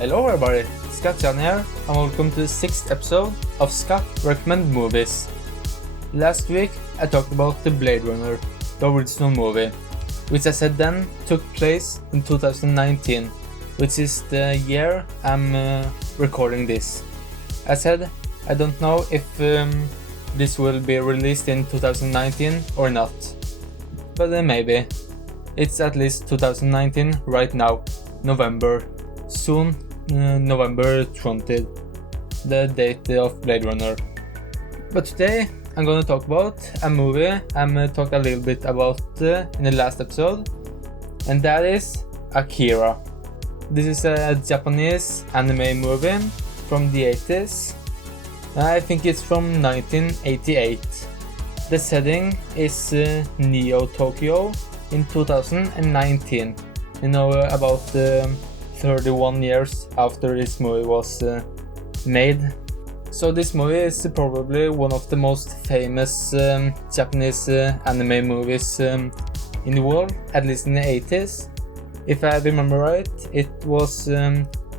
Hello everybody, Scott here, and welcome to the 6th episode of Scott Recommend Movies. Last week I talked about the Blade Runner, the original movie, which I said then took place in 2019, which is the year I'm recording this. I said I don't know if this will be released in 2019 or not, but maybe. It's at least 2019 right now, November, soon November 20th, the date of Blade Runner. But today I'm gonna talk about a movie I'm talked a little bit about in the last episode, and that is Akira. This is a Japanese anime movie from the 80s. I think it's from 1988. The setting is Neo Tokyo in 2019. About 31 years after this movie was made. So this movie is probably one of the most famous Japanese anime movies in the world, at least in the 80s. If I remember right, it was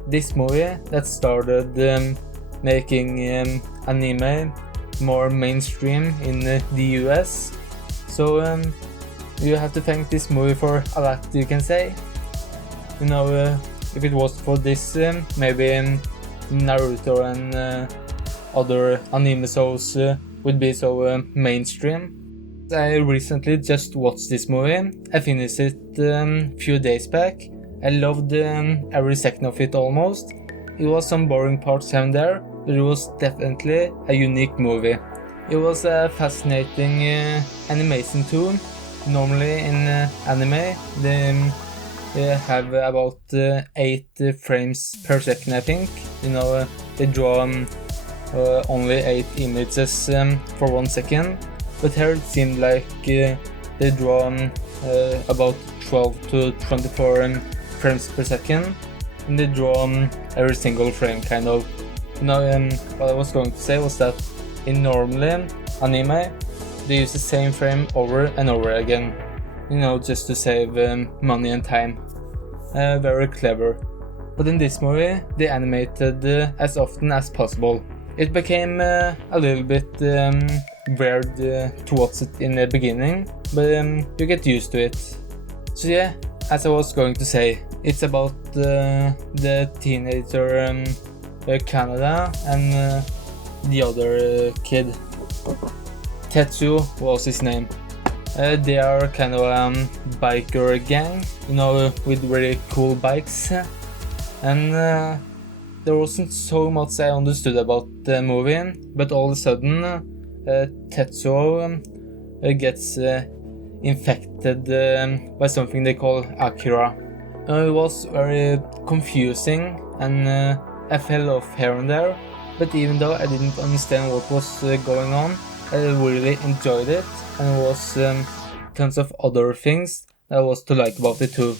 this movie that started making anime more mainstream in the US. So you have to thank this movie for a lot, you can say. If it was for this, maybe Naruto and other anime shows would be so mainstream. I recently just watched this movie. I finished it few days back. I loved every second of it almost. It was some boring parts here and there, but it was definitely a unique movie. It was a fascinating animation too. Normally in anime, they have about 8 frames per second, I think. They draw only 8 images for 1 second, but here it seemed like they draw about 12 to 24 frames per second, and they draw every single frame kind of. What I was going to say was that in normally anime, they use the same frame over and over again. Just to save money and time. Very clever. But in this movie, they animated as often as possible. It became a little bit weird to watch it in the beginning, but you get used to it. So yeah, as I was going to say, it's about the teenager Canada and the other kid. Tetsuo was his name. They are kind of a biker gang, with really cool bikes. And there wasn't so much I understood about the movie, but all of a sudden Tetsuo gets infected by something they call Akira. It was very confusing, and I fell off here and there, but even though I didn't understand what was going on, I really enjoyed it, and it was tons of other things that was to like about it too.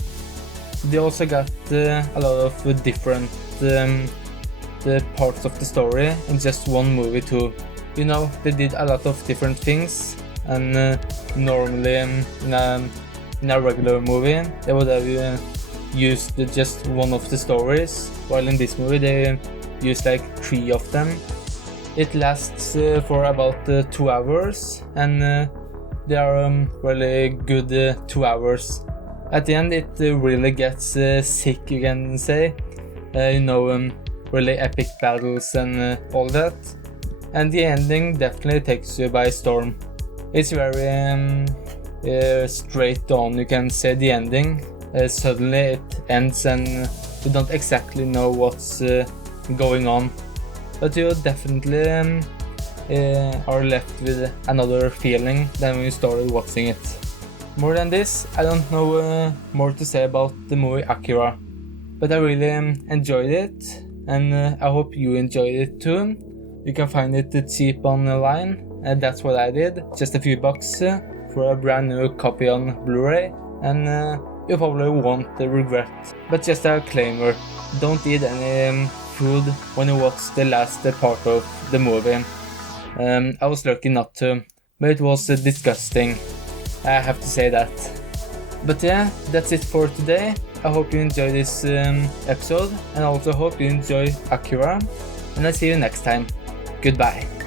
They also got a lot of different the parts of the story in just one movie too. They did a lot of different things, and normally in a regular movie they would have used just one of the stories, while in this movie they used like 3 of them. It lasts for about 2 hours, and they are really good 2 hours. At the end it really gets sick, you can say. Really epic battles and all that. And the ending definitely takes you by storm. It's very straight on, you can say, the ending. Suddenly it ends and you don't exactly know what's going on. But you definitely are left with another feeling than when you started watching it. More than this, I don't know more to say about the movie Akira. But I really enjoyed it, and I hope you enjoyed it too. You can find it cheap online, and that's what I did. Just a few bucks for a brand new copy on Blu-ray, and you probably won't regret. But just a disclaimer, don't eat any food when you watch the last part of the movie. I was lucky not to, but it was disgusting. I have to say that. But yeah, that's it for today. I hope you enjoy this episode, and I also hope you enjoy Akira, and I'll see you next time. Goodbye.